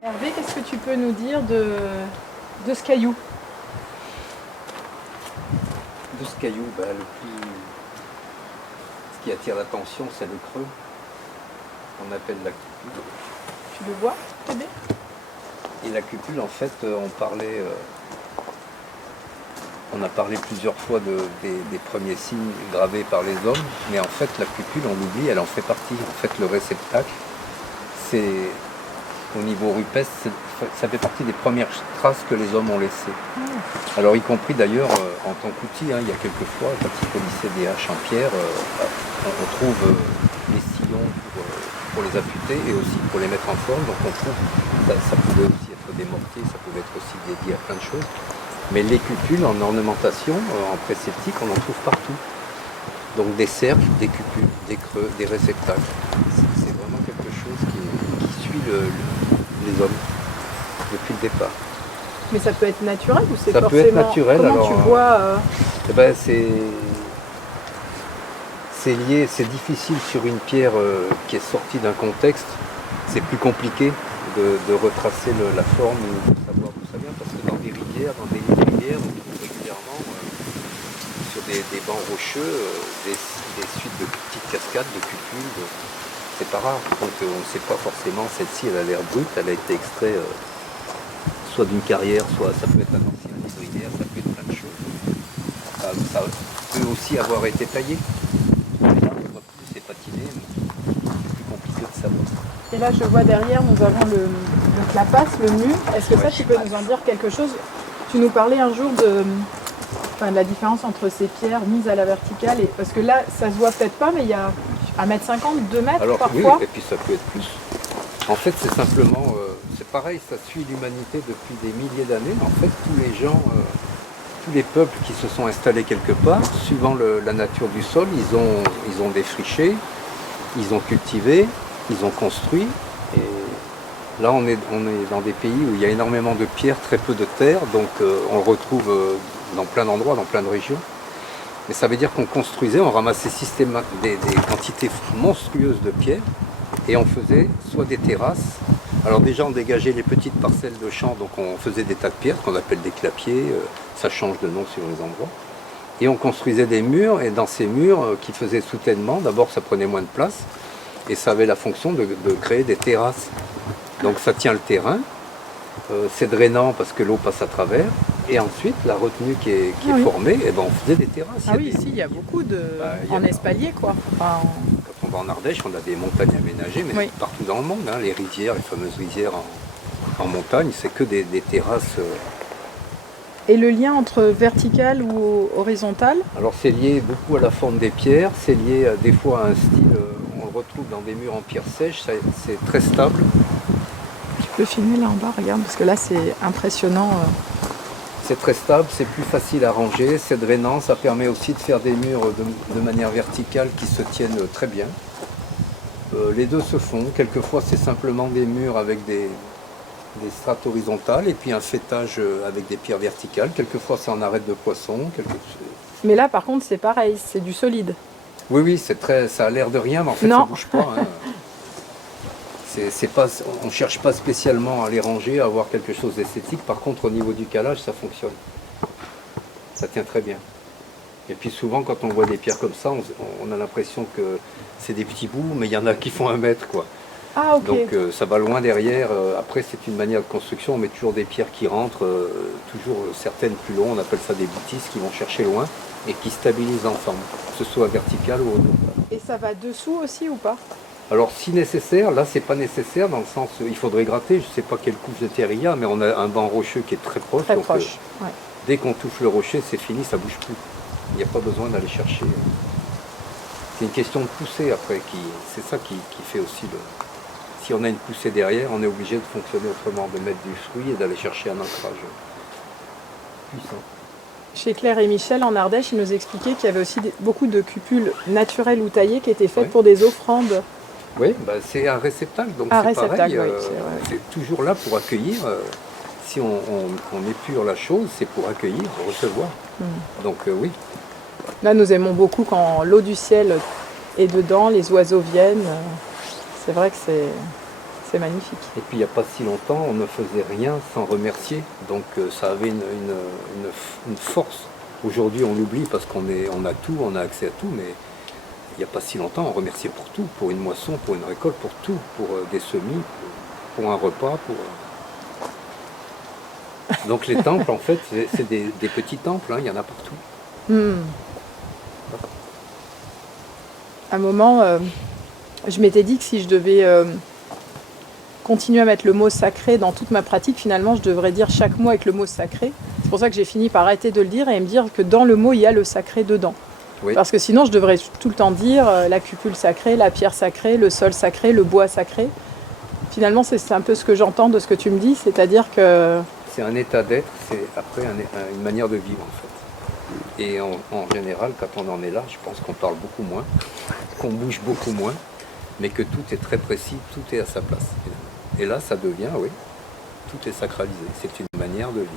Hervé, qu'est-ce que tu peux nous dire de ce caillou? De ce caillou, ce qui attire l'attention, c'est le creux, qu'on appelle la cupule. Tu le vois, Tébé? Et la cupule, en fait, on a parlé plusieurs fois des premiers signes gravés par les hommes, mais en fait, la cupule, on l'oublie, elle en fait partie. En fait, le réceptacle, c'est au niveau rupestre, ça fait partie des premières traces que les hommes ont laissées. Alors, y compris d'ailleurs en tant qu'outil, il y a quelques fois, quand ils polissaient des haches en pierre, on retrouve les sillons pour les affûter et aussi pour les mettre en forme. Donc on trouve, ça pouvait aussi être des mortiers, ça pouvait être aussi dédié à plein de choses. Mais les cupules en ornementation, en pré-sceptique, on en trouve partout. Donc des cercles, des cupules, des creux, des réceptacles. C'est vraiment quelque chose qui suit les hommes depuis le départ. Mais ça peut être naturel ou c'est ça forcément... peut être naturel. Comment alors, tu vois c'est lié, c'est difficile sur une pierre qui est sortie d'un contexte. C'est plus compliqué de retracer la forme ou de savoir d'où ça vient, parce que dans des rivières, on trouve régulièrement sur des bancs rocheux des suites de petites cascades, de cupules. C'est pas rare, donc on ne sait pas forcément, celle-ci elle a l'air brute, elle a été extraite soit d'une carrière, soit ça peut être un ancien hydridaire, ça peut être plein de choses. Ça peut aussi avoir été taillé. C'est patiné, c'est plus compliqué de savoir. Et là je vois derrière, nous avons le clapas, le mu. Est-ce que ça tu peux nous en dire quelque chose? Tu nous parlais un jour de la différence entre ces pierres mises à la verticale, parce que là ça se voit peut-être pas, mais il y a 1,50 m, 2 mètres alors, parfois. Oui, et puis ça peut être plus. En fait, c'est simplement, c'est pareil, ça suit l'humanité depuis des milliers d'années. En fait, tous les gens, tous les peuples qui se sont installés quelque part, suivant la nature du sol, ils ont défriché, ils ont cultivé, ils ont construit. Et là, on est dans des pays où il y a énormément de pierres, très peu de terre, donc on le retrouve dans plein d'endroits, dans plein de régions. Mais ça veut dire qu'on construisait, on ramassait des quantités monstrueuses de pierres et on faisait soit des terrasses. Alors déjà on dégageait les petites parcelles de champs, donc on faisait des tas de pierres qu'on appelle des clapiers, ça change de nom sur les endroits. Et on construisait des murs, et dans ces murs qui faisaient soutènement, d'abord ça prenait moins de place et ça avait la fonction de créer des terrasses. Donc ça tient le terrain, c'est drainant parce que l'eau passe à travers. Et ensuite, la retenue qui est formée, on faisait des terrasses. Ah oui, ici, il y a beaucoup en espalier, quoi. Quand on va en Ardèche, on a des montagnes aménagées, mais partout dans le monde, les rizières, les fameuses rizières en montagne, c'est que des terrasses. Et le lien entre vertical ou horizontal? Alors c'est lié beaucoup à la forme des pierres, c'est lié des fois à un style, on le retrouve dans des murs en pierre sèche, c'est très stable. Tu peux filmer là en bas, regarde, parce que là c'est impressionnant. C'est très stable, c'est plus facile à ranger, c'est drainant, ça permet aussi de faire des murs de manière verticale qui se tiennent très bien. Les deux se font, quelquefois c'est simplement des murs avec des strates horizontales et puis un fêtage avec des pierres verticales, quelquefois c'est en arête de poisson. Mais là par contre c'est pareil, c'est du solide. Oui, ça a l'air de rien, mais en fait ça ne bouge pas. On ne cherche pas spécialement à les ranger, à avoir quelque chose d'esthétique. Par contre, au niveau du calage, ça fonctionne. Ça tient très bien. Et puis souvent, quand on voit des pierres comme ça, on a l'impression que c'est des petits bouts, mais il y en a qui font 1 mètre, quoi. Ah, ok. Donc ça va loin derrière. Après, c'est une manière de construction. On met toujours des pierres qui rentrent, toujours certaines plus longues. On appelle ça des boutisses qui vont chercher loin et qui stabilisent l'ensemble, que ce soit vertical ou horizontal. Et ça va dessous aussi ou pas? Alors si nécessaire, là c'est pas nécessaire dans le sens il faudrait gratter, je sais pas quelle couche de terre il y a, mais on a un banc rocheux qui est très proche. Très proche. Dès qu'on touche le rocher, c'est fini, ça bouge plus. Il n'y a pas besoin d'aller chercher. C'est une question de poussée après, c'est ça qui fait aussi le... Si on a une poussée derrière, on est obligé de fonctionner autrement, de mettre du fruit et d'aller chercher un ancrage puissant. Chez Claire et Michel, en Ardèche, ils nous expliquaient qu'il y avait aussi beaucoup de cupules naturelles ou taillées qui étaient faites Ouais. pour des offrandes. Oui, bah, c'est un réceptacle, donc Un c'est réceptacle, pareil. oui, C'est toujours là pour accueillir. Si on épure la chose, c'est pour accueillir, recevoir. Donc oui, Là, nous aimons beaucoup quand l'eau du ciel est dedans, les oiseaux viennent. C'est vrai que c'est magnifique. et puis il n'y a pas si longtemps, on ne faisait rien sans remercier. Donc ça avait une force. Aujourd'hui, on l'oublie parce on a tout, on a accès à tout, mais il n'y a pas si longtemps, on remerciait pour tout, pour une moisson, pour une récolte, pour tout, pour des semis, pour un repas, Donc les temples, en fait, c'est des petits temples, hein, il y en a partout. À un moment, je m'étais dit que si je devais continuer à mettre le mot sacré dans toute ma pratique, finalement, je devrais dire chaque mot avec le mot sacré. C'est pour ça que j'ai fini par arrêter de le dire et me dire que dans le mot, il y a le sacré dedans. Oui. Parce que sinon, je devrais tout le temps dire la cupule sacrée, la pierre sacrée, le sol sacré, le bois sacré. Finalement, c'est un peu ce que j'entends de ce que tu me dis, c'est-à-dire que... C'est un état d'être, c'est après une manière de vivre, en fait. Et en général, quand on en est là, je pense qu'on parle beaucoup moins, qu'on bouge beaucoup moins, mais que tout est très précis, tout est à sa place. Et là, ça devient, oui, tout est sacralisé. C'est une manière de vivre.